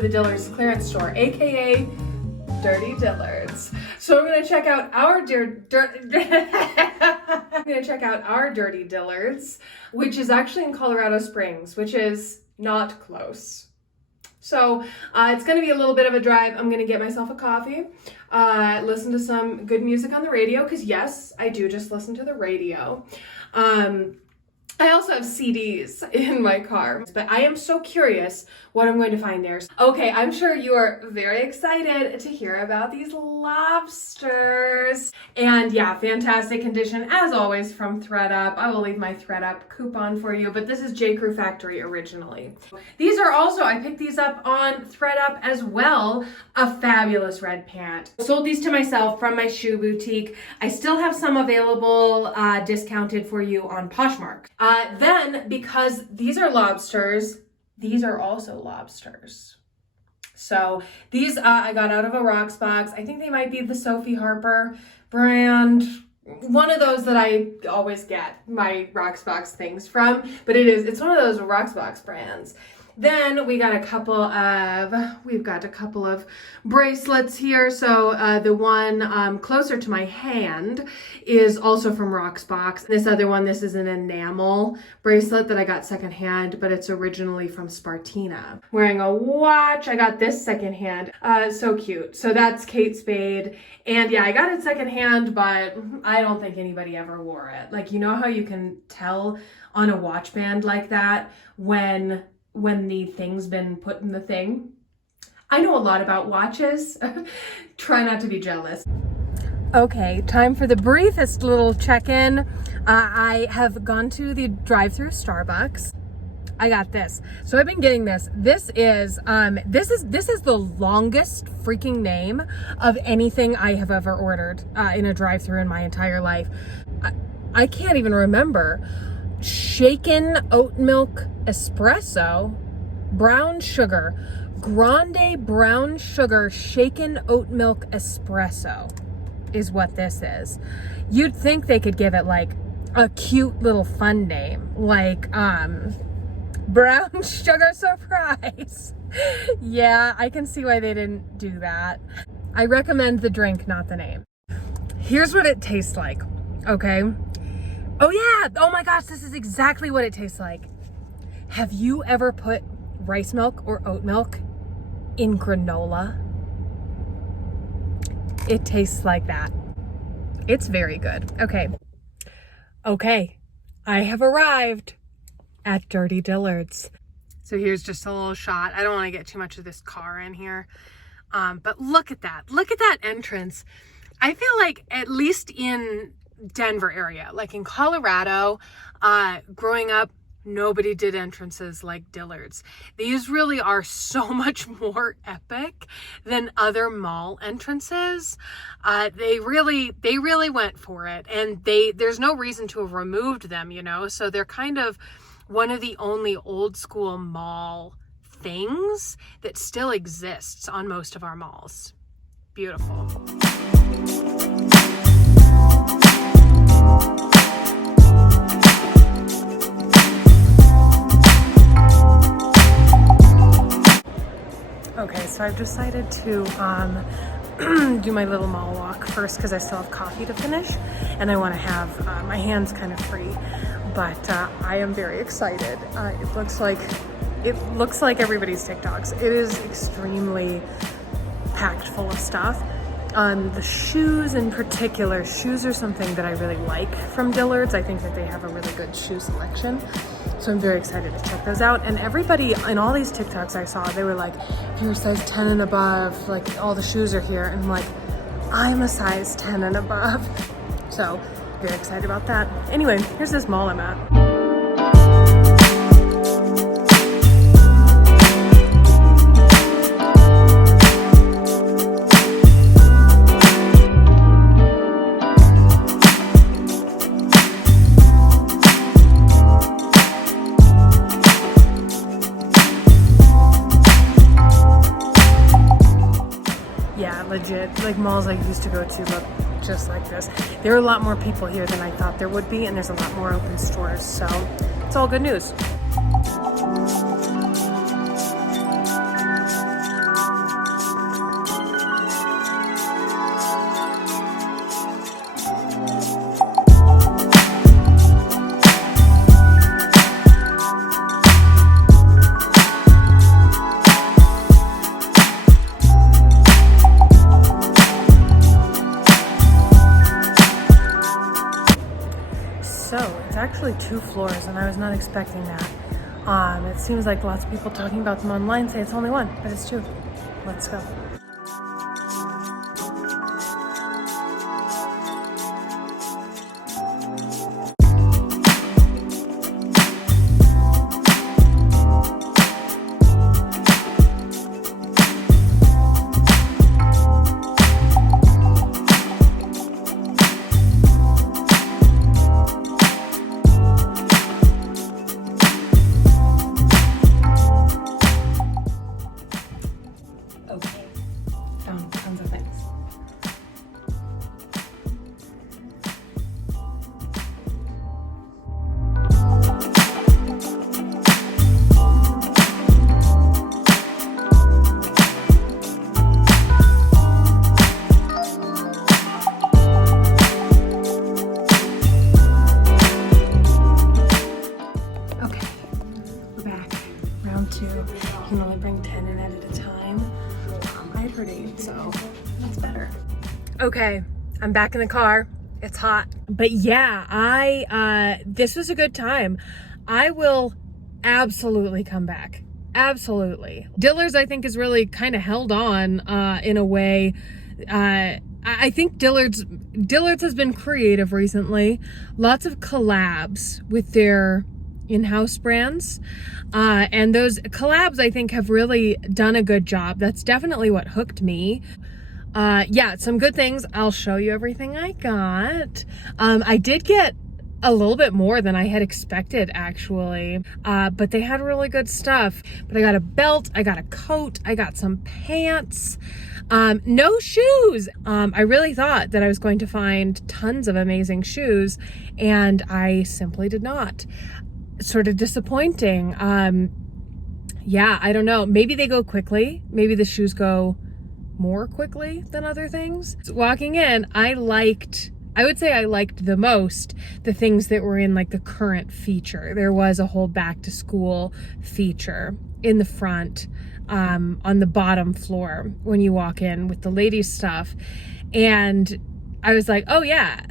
to the Dillard's clearance store, aka Dirty Dillard's. So I'm gonna check out our I'm gonna check out our Dirty Dillard's, which is actually in Colorado Springs, which is not close. So it's gonna be a little bit of a drive. I'm gonna get myself a coffee, listen to some good music on the radio, because yes, I do just listen to the radio. I also have CDs in my car, but I am so curious what I'm going to find there. Okay, I'm sure you are very excited to hear about these lobsters. And yeah, fantastic condition as always from ThredUp. I will leave my ThredUp coupon for you, but this is J. Crew Factory originally. These are also, I picked these up on ThredUp as well, a fabulous red pant. Sold these to myself from my shoe boutique. I still have some available discounted for you on Poshmark. Then, because these are lobsters, these are also lobsters. So these I got out of a Rocks box. I think they might be the Sophie Harper brand. One of those that I always get my Rocks box things from, but it's one of those Rocks box brands. Then we've got a couple of bracelets here. So the one closer to my hand is also from Roxbox. This other one, this is an enamel bracelet that I got secondhand, but it's originally from Spartina. Wearing a watch, I got this secondhand. So cute. So that's Kate Spade. And yeah, I got it secondhand, but I don't think anybody ever wore it. Like, you know how you can tell on a watch band like that when the thing's been put in the thing? I know a lot about watches. Try not to be jealous. Okay, time for the briefest little check-in. I have gone to the drive-through Starbucks. I got this. So I've been getting this. This is the longest freaking name of anything I have ever ordered in a drive-through in my entire life. I can't even remember. Shaken oat milk espresso, brown sugar, grande brown sugar shaken oat milk espresso is what this is. You'd think they could give it like a cute little fun name, like brown sugar surprise. Yeah, I can see why they didn't do that. I recommend the drink, not the name. Here's what it tastes like, okay? Oh yeah, oh my gosh, this is exactly what it tastes like. Have you ever put rice milk or oat milk in granola? It tastes like that. It's very good. Okay, I have arrived at Dirty Dillard's. So here's just a little shot. I don't want to get too much of this car in here, but look at that. Look at that entrance. I feel like at least in Denver area, like in Colorado, growing up, nobody did entrances like Dillard's. These really are so much more epic than other mall entrances. They really went for it, and there's no reason to have removed them, you know? So they're kind of one of the only old school mall things that still exists on most of our malls. Beautiful. Okay, so I've decided to do my little mall walk first because I still have coffee to finish and I want to have my hands kind of free, but I am very excited. It looks like everybody's TikToks. It is extremely packed full of stuff. The shoes in particular, shoes are something that I really like from Dillard's. I think that they have a really good shoe selection. So I'm very excited to check those out. And everybody in all these TikToks I saw, they were like, if you're a size 10 and above, like all the shoes are here. And I'm like, I'm a size 10 and above. So very excited about that. Anyway, here's this mall I'm at. Legit, like malls I used to go to look just like this. There are a lot more people here than I thought there would be, and there's a lot more open stores, so it's all good news. 2 floors, and I was not expecting that. It seems like lots of people talking about them online say it's only 1, but it's 2. Let's go. Tons of things. Okay, we're back. Round 2. You can only bring 10 in at a time. I'd heard 8, so that's better. Okay, I'm back in the car. It's hot. But yeah, this was a good time. I will absolutely come back. Absolutely. Dillard's, I think, is really kind of held on in a way. I think Dillard's has been creative recently. Lots of collabs with their in-house brands, and those collabs I think have really done a good job. That's definitely what hooked me. Yeah, some good things. I'll show you everything I got. I did get a little bit more than I had expected, actually, but they had really good stuff. But I got a belt, I got a coat, I got some pants, no shoes. I really thought that I was going to find tons of amazing shoes, and I simply did not. Sort of disappointing. Yeah, I don't know. Maybe they go quickly. Maybe the shoes go more quickly than other things. Walking in, I would say I liked the most the things that were in like the current feature. There was a whole back to school feature in the front, on the bottom floor when you walk in with the ladies stuff. And I was like, oh yeah,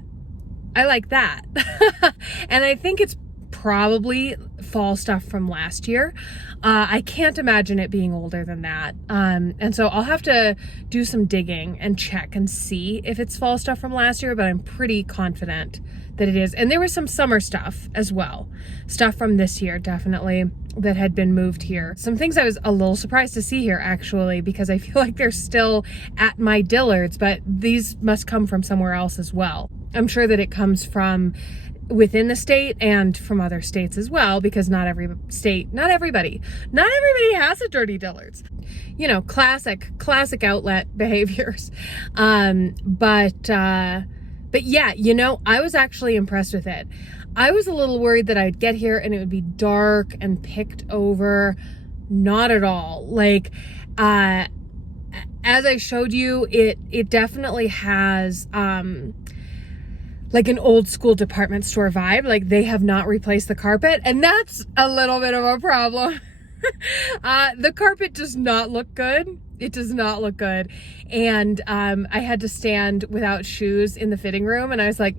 I like that. And I think it's probably fall stuff from last year. I can't imagine it being older than that. And so I'll have to do some digging and check and see if it's fall stuff from last year, but I'm pretty confident that it is. And there was some summer stuff as well. Stuff from this year, definitely, that had been moved here. Some things I was a little surprised to see here, actually, because I feel like they're still at my Dillard's, but these must come from somewhere else as well. I'm sure that it comes from within the state and from other states as well, because not everybody has a dirty Dillard's. You know, classic outlet behaviors. But yeah, you know, I was actually impressed with it. I was a little worried that I'd get here and it would be dark and picked over. Not at all. Like, as I showed you, it definitely has, like an old school department store vibe. Like, they have not replaced the carpet, and that's a little bit of a problem. The carpet does not look good. It does not look good. And I had to stand without shoes in the fitting room, and I was like,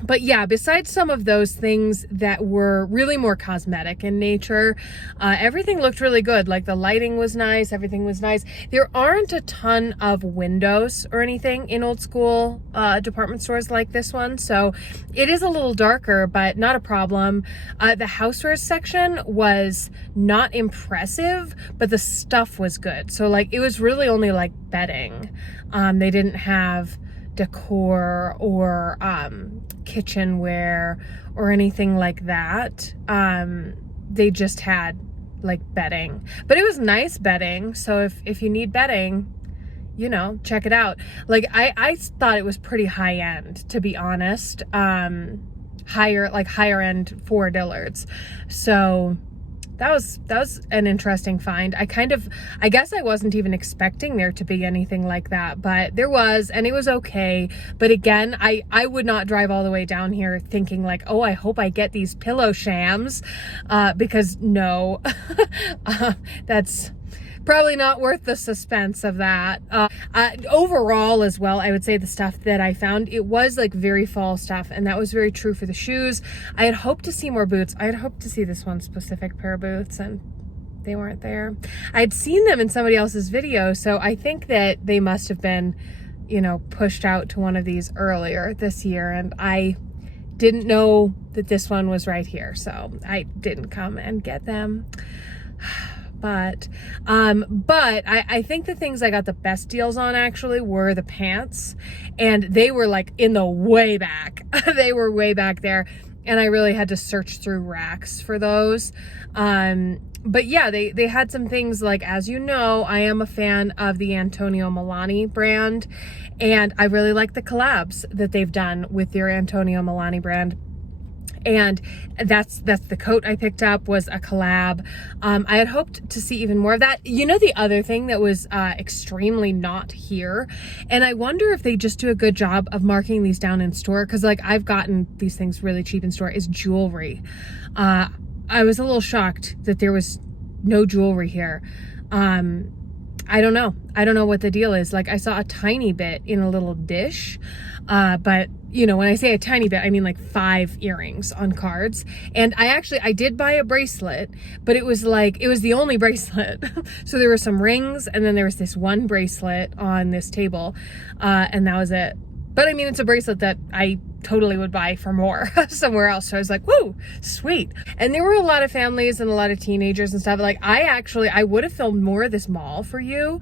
but yeah, besides some of those things that were really more cosmetic in nature, everything looked really good. Like, the lighting was nice, everything was nice. There aren't a ton of windows or anything in old school department stores like this one, so it is a little darker, but not a problem. The housewares section was not impressive, but the stuff was good. So like, it was really only like bedding. They didn't have decor or kitchenware or anything like that. They just had like bedding, but it was nice bedding. So if you need bedding, you know, check it out. Like, I thought it was pretty high end, to be honest. Higher end for Dillard's. So that was an interesting find. I guess I wasn't even expecting there to be anything like that, but there was, and it was okay. But again, I would not drive all the way down here thinking like, oh, I hope I get these pillow shams, because no, that's probably not worth the suspense of that. Overall as well, I would say the stuff that I found, it was like very fall stuff, and that was very true for the shoes. I had hoped to see more boots. I had hoped to see this one specific pair of boots, and they weren't there. I'd seen them in somebody else's video, so I think that they must have been, you know, pushed out to one of these earlier this year, and I didn't know that this one was right here, so I didn't come and get them. But I think the things I got the best deals on actually were the pants, and they were like in the way back. They were way back there, and I really had to search through racks for those. But yeah, they had some things like, as you know, I am a fan of the Antonio Milani brand, and I really like the collabs that they've done with their Antonio Milani brand. And that's the coat I picked up was a collab. I had hoped to see even more of that. You know, the other thing that was extremely not here, and I wonder if they just do a good job of marking these down in store, because like I've gotten these things really cheap in store, is jewelry. I was a little shocked that there was no jewelry here. I don't know. I don't know what the deal is. Like, I saw a tiny bit in a little dish, but you know, when I say a tiny bit, I mean like 5 earrings on cards. And I did buy a bracelet, but it was the only bracelet. So there were some rings, and then there was this one bracelet on this table, and that was it. But I mean, it's a bracelet that I totally would buy for more somewhere else. So I was like, whoa, sweet. And there were a lot of families and a lot of teenagers and stuff. Like, I would have filmed more of this mall for you,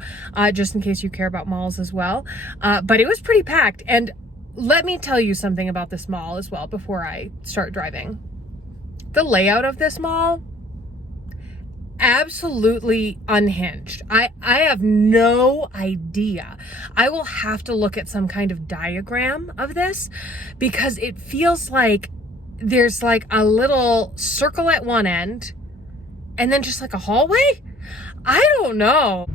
just in case you care about malls as well. But it was pretty packed. And let me tell you something about this mall as well before I start driving. The layout of this mall, absolutely unhinged. I have no idea. I will have to look at some kind of diagram of this, because it feels like there's like a little circle at one end and then just like a hallway. I don't know.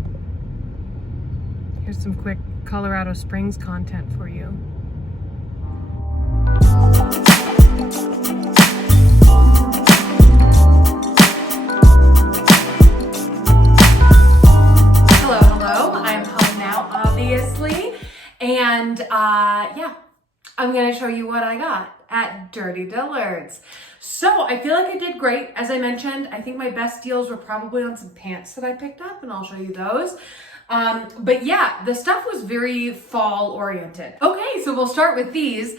Here's some quick Colorado Springs content for you. And yeah, I'm gonna show you what I got at Dirty Dillard's. So I feel like I did great. As I mentioned, I think my best deals were probably on some pants that I picked up, and I'll show you those. But yeah, the stuff was very fall oriented. Okay, so we'll start with these.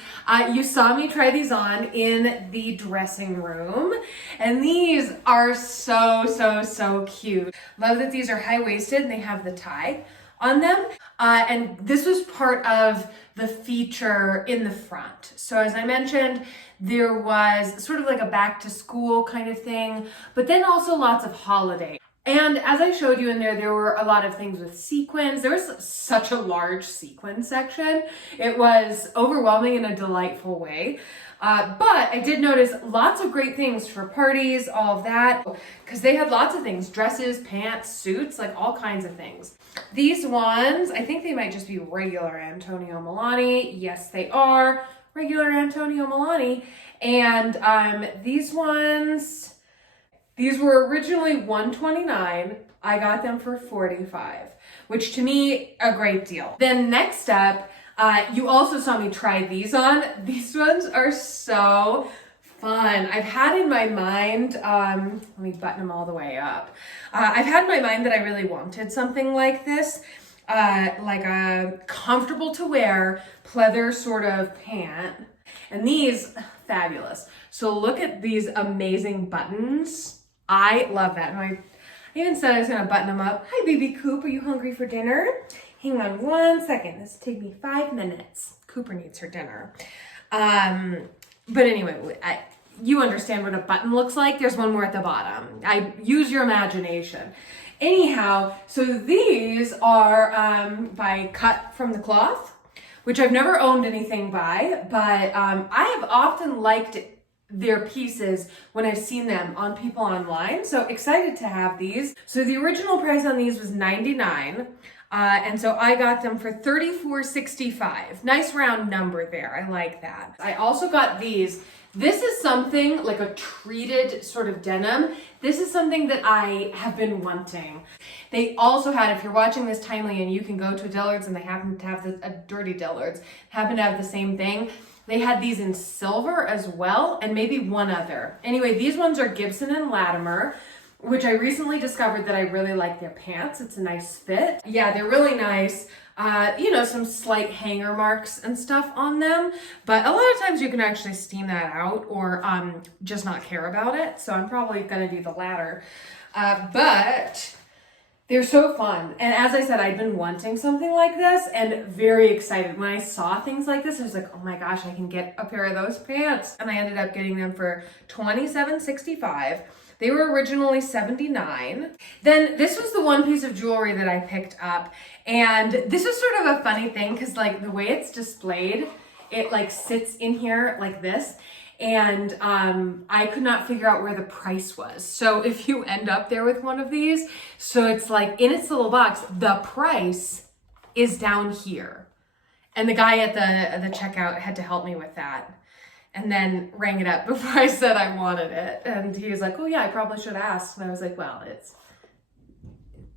You saw me try these on in the dressing room, and these are so cute. Love that these are high-waisted and they have the tie on them. And this was part of the feature in the front. So as I mentioned, there was sort of like a back to school kind of thing, but then also lots of holiday. And as I showed you in there were a lot of things with sequins. There was such a large sequin section. It was overwhelming in a delightful way. But I did notice lots of great things for parties, all of that, because they had lots of things, dresses, pants, suits, like all kinds of things. These ones, I think they might just be regular Antonio Milani. Yes, they are regular Antonio Milani. And these ones, these were originally $129. I got them for $45, which to me, a great deal. Then next up, you also saw me try these on. These ones are so fun. I've had in my mind, let me button them all the way up. I've had in my mind that I really wanted something like this, like a comfortable to wear pleather sort of pant. And these, fabulous. So look at these amazing buttons. I love that. And I even said I was gonna button them up. Hi, baby Coop, are you hungry for dinner? Hang on 1 second. This will take me 5 minutes. Cooper needs her dinner. But anyway, you understand what a button looks like. There's one more at the bottom. I use your imagination. Anyhow, so these are by Cut from the Cloth, which I've never owned anything by, but I have often liked their pieces when I've seen them on people online. So excited to have these. So the original price on these was $99. And so I got them for $34.65. Nice round number there. I like that. I also got these. This is something like a treated sort of denim. This is something that I have been wanting. They also had, if you're watching this timely and you can go to a Dillard's and they happen to have a Dirty Dillard's, happen to have the same thing. They had these in silver as well, and maybe one other. Anyway, these ones are Gibson and Latimer, which I recently discovered that I really like their pants. It's a nice fit. Yeah, they're really nice. You know, some slight hanger marks and stuff on them, but a lot of times you can actually steam that out or just not care about it. So I'm probably gonna do the latter. But they're so fun. And as I said, I've been wanting something like this and very excited. When I saw things like this, I was like, oh my gosh, I can get a pair of those pants. And I ended up getting them for $27.65. They were originally $79. Then this was the one piece of jewelry that I picked up. And this is sort of a funny thing because like the way it's displayed, it like sits in here like this. And I could not figure out where the price was. So if you end up there with one of these, so it's like in its little box, the price is down here. And the guy at the checkout had to help me with that. And then rang it up before I said I wanted it. And he was like, oh yeah, I probably should ask. And I was like, well,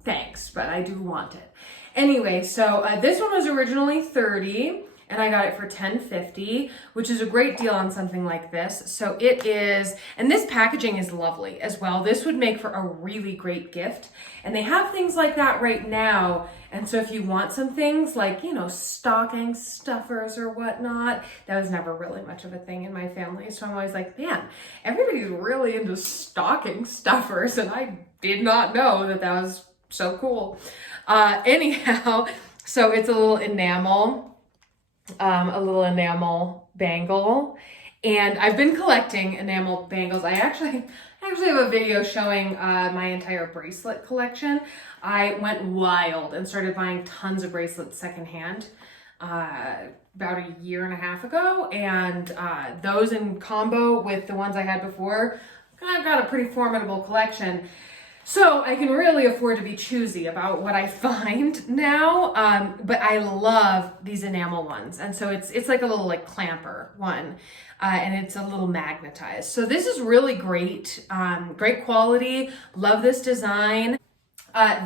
thanks, but I do want it. Anyway, so this one was originally $30 and I got it for $10.50, which is a great deal on something like this. So it is, and this packaging is lovely as well. This would make for a really great gift. And they have things like that right now. And so if you want some things like, you know, stocking stuffers or whatnot, that was never really much of a thing in my family. So I'm always like, man, everybody's really into stocking stuffers. And I did not know that that was so cool. Anyhow, so it's a little enamel bangle. And I've been collecting enamel bangles. I actually have a video showing my entire bracelet collection. I went wild and started buying tons of bracelets secondhand about a year and a half ago. And those in combo with the ones I had before, I've got a pretty formidable collection. So I can really afford to be choosy about what I find now, but I love these enamel ones. And so it's like a little like clamper one, and it's a little magnetized. So this is really great, great quality. Love this design.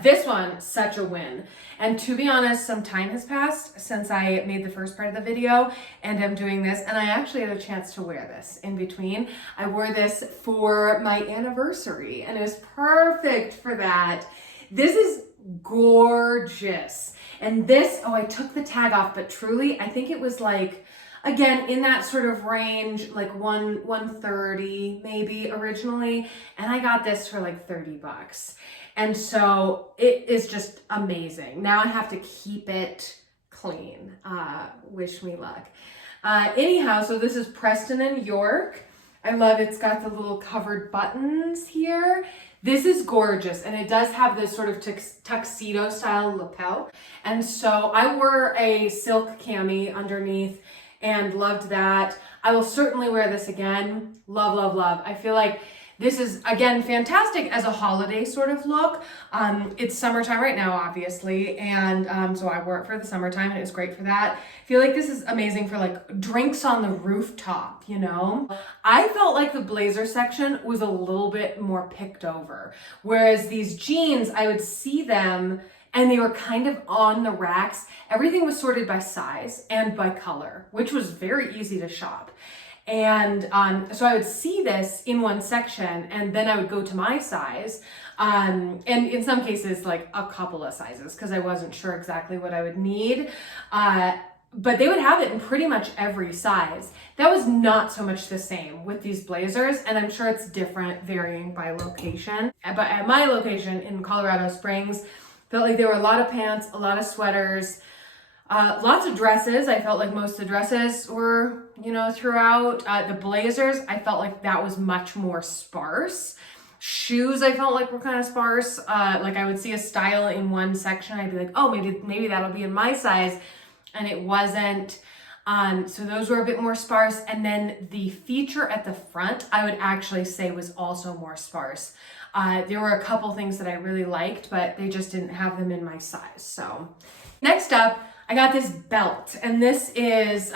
This one, such a win. And to be honest, some time has passed since I made the first part of the video and I'm doing this. And I actually had a chance to wear this in between. I wore this for my anniversary and it was perfect for that. This is gorgeous. And this, oh, I took the tag off, but truly, I think it was like, again, in that sort of range, like $130 maybe originally. And I got this for like $30. And so it is just amazing. Now I have to keep it clean. Wish me luck. Anyhow, so this is Preston and York. I love it's got the little covered buttons here. This is gorgeous. And it does have this sort of tuxedo style lapel. And so I wore a silk cami underneath and loved that. I will certainly wear this again. Love, love, love. I feel like this is, again, fantastic as a holiday sort of look. It's summertime right now, obviously, and so I wore it for the summertime, and it's great for that. I feel like this is amazing for like drinks on the rooftop, you know? I felt like the blazer section was a little bit more picked over, whereas these jeans, I would see them and they were kind of on the racks. Everything was sorted by size and by color, which was very easy to shop. And so I would see this in one section and then I would go to my size. And in some cases, like a couple of sizes, because I wasn't sure exactly what I would need. But they would have it in pretty much every size. That was not so much the same with these blazers. And I'm sure it's different varying by location. But at my location in Colorado Springs, felt like there were a lot of pants, a lot of sweaters, lots of dresses. I felt like most of the dresses were, you know, throughout. The blazers, I felt like that was much more sparse. Shoes, I felt like were kind of sparse. Like I would see a style in one section. I'd be like, oh, maybe that'll be in my size. And it wasn't. So those were a bit more sparse. And then the feature at the front, I would actually say was also more sparse. There were a couple things that I really liked, but they just didn't have them in my size. So next up, I got this belt, and this is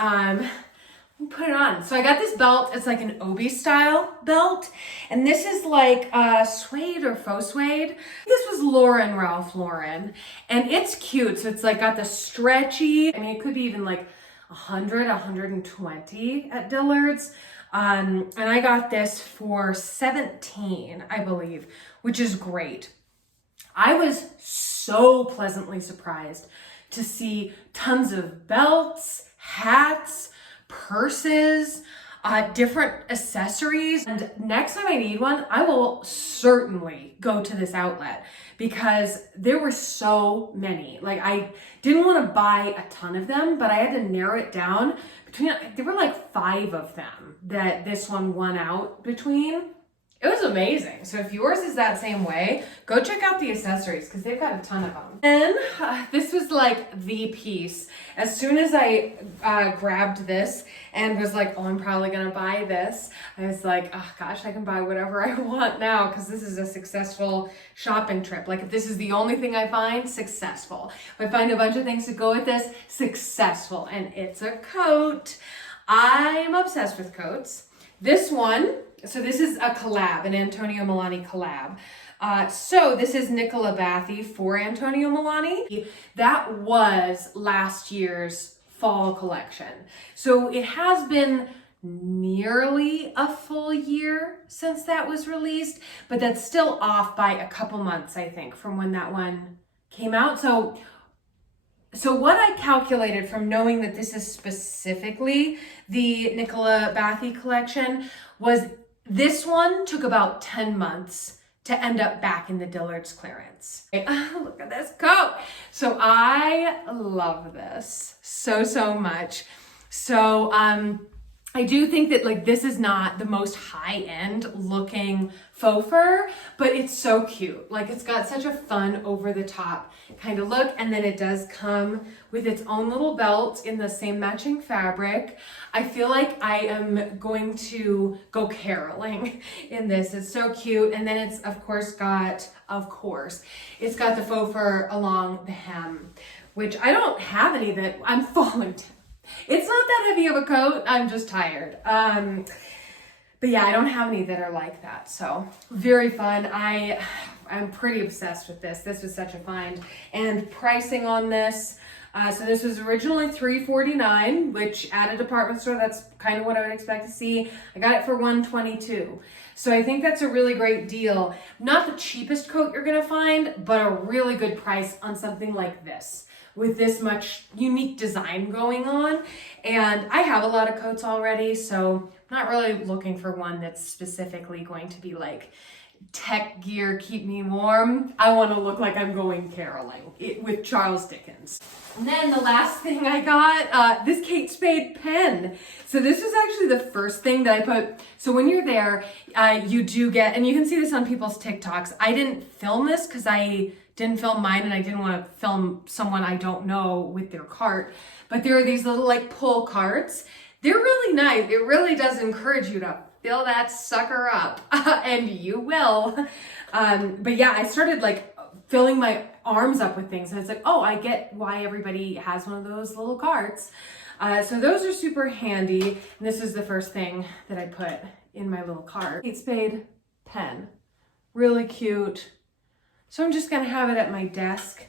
put it on. So I got this belt. It's like an obi style belt. And this is like suede or faux suede. This was Ralph Lauren. And it's cute. So it's like got the stretchy, I mean, it could be even like 100, 120 at Dillard's. And I got this for 17, I believe, which is great. I was so pleasantly surprised to see tons of belts, hats, purses, different accessories. And next time I need one, I will certainly go to this outlet because there were so many. Like, I didn't want to buy a ton of them, but I had to narrow it down between, there were like 5 of them that this one won out between. It was amazing. So if yours is that same way, go check out the accessories because they've got a ton of them. And this was like the piece. As soon as I grabbed this and was like, oh, I'm probably gonna buy this, I was like, oh gosh, I can buy whatever I want now because this is a successful shopping trip. Like, if this is the only thing I find, successful. If I find a bunch of things to go with this, successful. And it's a coat. I'm obsessed with coats. This one, so this is a collab, an Antonio Milani collab. So this is Nicola Bathy for Antonio Milani. That was last year's fall collection. So it has been nearly a full year since that was released, but that's still off by a couple months, I think, from when that one came out. So what I calculated from knowing that this is specifically the Nicola Bathy collection was this one took about 10 months to end up back in the Dillard's clearance. Look at this coat. So I love this so much. So I do think that like this is not the most high-end looking faux fur, but it's so cute. Like, it's got such a fun over-the-top kind of look, and then it does come with its own little belt in the same matching fabric. I feel like I am going to go caroling in this. It's so cute. And then it's of course it's got the faux fur along the hem, which I don't have any that I'm falling to. It's not that heavy of a coat. I'm just tired. But yeah, I don't have any that are like that. So very fun. I'm pretty obsessed with this. This was such a find. And pricing on this, so this was originally $349, which at a department store, that's kind of what I would expect to see. I got it for $122. So I think that's a really great deal. Not the cheapest coat you're gonna find, but a really good price on something like this, with this much unique design going on. And I have a lot of coats already, so I'm not really looking for one that's specifically going to be like tech gear, keep me warm. I want to look like I'm going caroling with Charles Dickens. And then the last thing I got, this Kate Spade pen. So this was actually the first thing that I put. So when you're there, you do get, and you can see this on people's TikToks. I didn't film this because I didn't film mine and I didn't want to film someone I don't know with their cart. But there are these little like pull carts. They're really nice. It really does encourage you to fill that sucker up, and you will. But yeah, I started like filling my arms up with things, and it's like, oh, I get why everybody has one of those little carts. So those are super handy, and this is the first thing that I put in my little cart. Kate Spade pen, really cute. So I'm just gonna have it at my desk,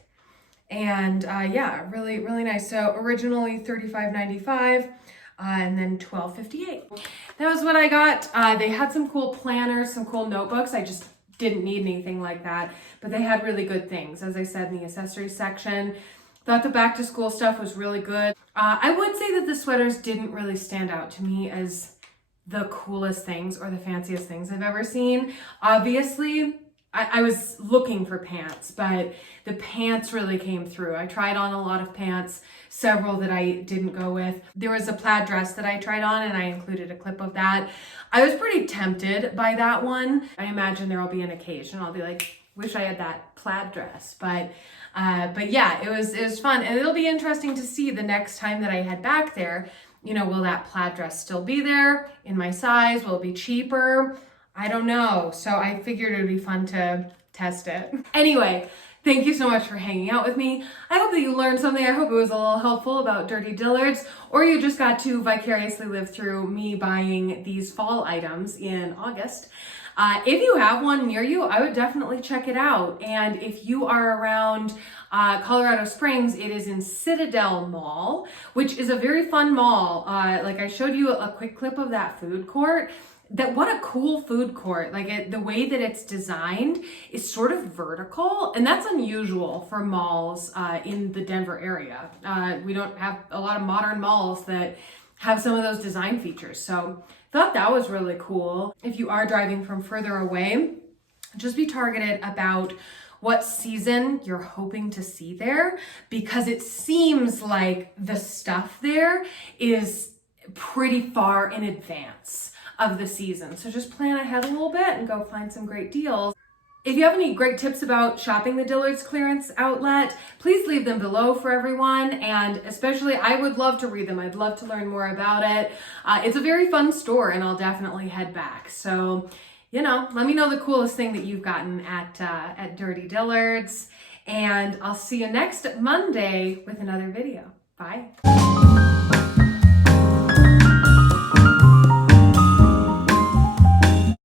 and yeah, really nice. So originally $35.95. And then $12.58. That was what I got. They had some cool planners, some cool notebooks. I just didn't need anything like that, but they had really good things. As I said, in the accessories section, thought the back to school stuff was really good. I would say that the sweaters didn't really stand out to me as the coolest things or the fanciest things I've ever seen. Obviously, I was looking for pants, but the pants really came through. I tried on a lot of pants, several that I didn't go with. There was a plaid dress that I tried on, and I included a clip of that. I was pretty tempted by that one. I imagine there will be an occasion I'll be like, wish I had that plaid dress. But yeah, it was fun. And it'll be interesting to see the next time that I head back there, you know, will that plaid dress still be there in my size? Will it be cheaper? I don't know. So I figured it would be fun to test it. Anyway, Thank you so much for hanging out with me. I hope that you learned something. I hope it was a little helpful about Dirty Dillards, or you just got to vicariously live through me buying these fall items in August. If you have one near you, I would definitely check it out. And if you are around Colorado Springs, it is in Citadel Mall, which is a very fun mall. Like I showed you a quick clip of that food court. What a cool food court. Like the way that it's designed is sort of vertical, and that's unusual for malls in the Denver area. We don't have a lot of modern malls that have some of those design features. So I thought that was really cool. If you are driving from further away, just be targeted about what season you're hoping to see there, because it seems like the stuff there is pretty far in advance of the season. So just plan ahead a little bit and go find some great deals. If you have any great tips about shopping the Dillard's clearance outlet, please leave them below for everyone. And especially, I would love to read them. I'd love to learn more about it. It's a very fun store, and I'll definitely head back. So, let me know the coolest thing that you've gotten at Dirty Dillard's. And I'll see you next Monday with another video. Bye.